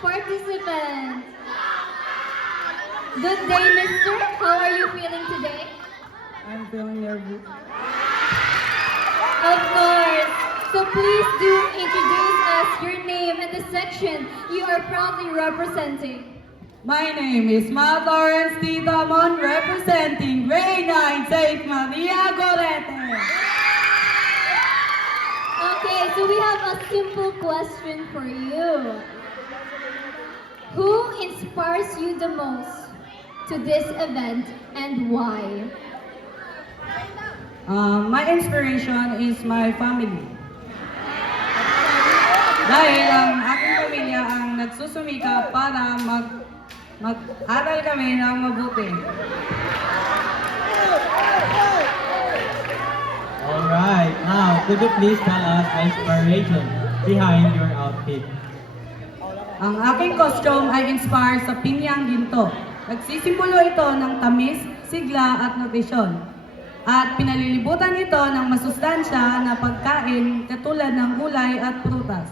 participants. Good day, mister. How are you feeling today? I'm feeling nervous. Of course. So please do introduce us your name and the section you are proudly representing. My name is Ma Lawrence T. Damon, representing Grade 9 St. Maria Gorete. Okay, so we have a simple question for you. Who inspires you the most to this event and why? My inspiration is my family. Dahil ang aking pamilya ang nagsusumika para mag-aral kami ng mabuti. Alright, now could you please tell us the inspiration behind your outfit? Ang aking costume ay inspired sa pinyang ginto. Nagsisimbolo ito ng tamis, sigla at nutrisyon. At pinalilibutan ito ng masustansya na pagkain katulad ng gulay at prutas.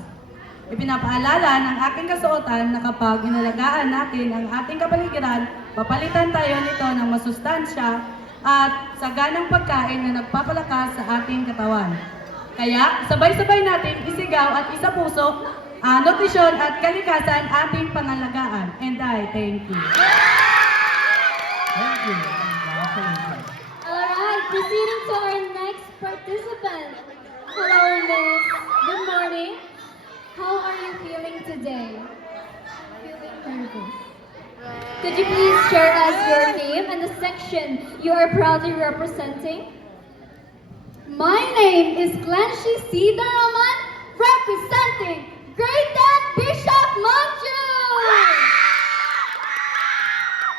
Ipinapaalala ng aking kasuotan na kapag inalagaan natin ang ating kapaligiran, papalitan tayo nito ng masustansya at saganang pagkain na nagpapalakas sa ating katawan. Kaya sabay-sabay natin isigaw at isapuso ang nutrisyon at kalikasan ating pangalagaan. And I thank you. Thank you. Congratulations. Alright, proceeding to our next participant. Hello, Miss. Good morning. How are you feeling today? Feeling nervous. Could you please share us your name and the section you are proudly representing? My name is Glency C. Daraman, representing Great Dan Bishop Manju!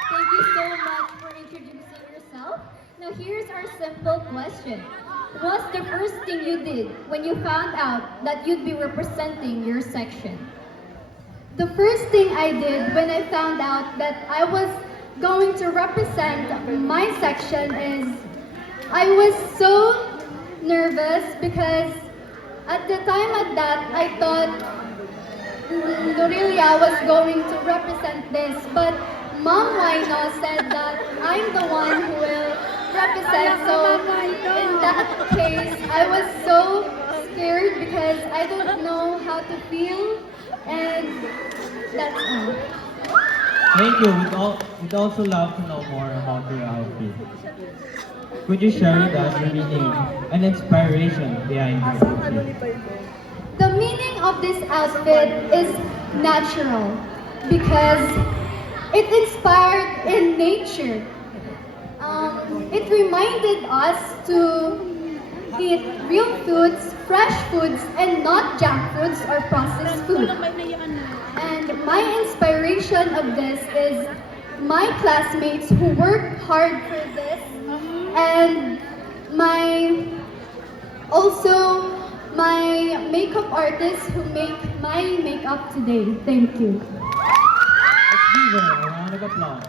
Thank you so much for introducing yourself. Now here's our simple question. What's the first thing you did when you found out that you'd be representing your section? The first thing I did when I found out that I was going to represent my section is I was so nervous because at the time of that I thought Lorelia was going to represent this, but Mom Waino said that I'm the one who will represent. So in that case, I was so scared because I don't know how to feel, and that's all. Thank you. We'd also love to know more about your outfit. Could you share with us your meaning and inspiration behind your outfit? The meaning of this outfit is natural because it inspired in nature. It reminded us to eat real foods, fresh foods, and not junk foods or processed food. And my inspiration of this is my classmates who worked hard for this, and also my makeup artists who make my makeup today. Thank you. Let's give her a round of applause.